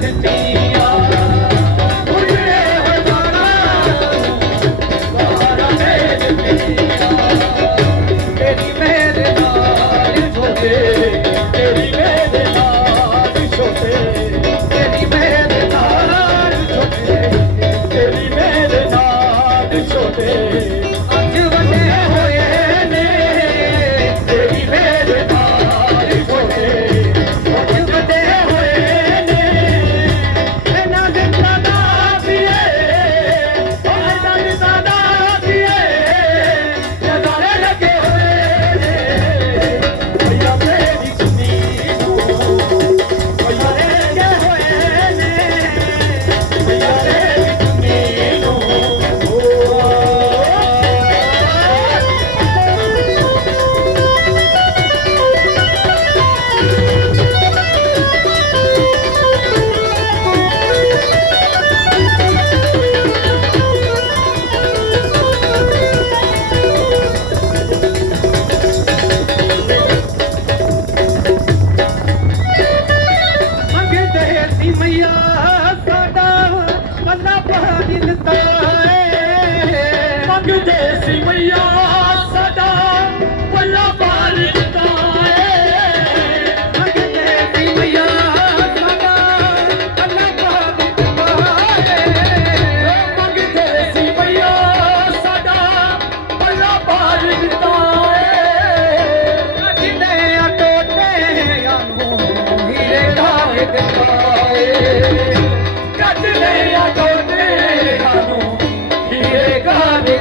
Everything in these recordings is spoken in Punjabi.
Let's.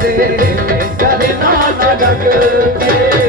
ਤੇਰੇ ਕਦੇ ਨਾ ਲਗਦੇ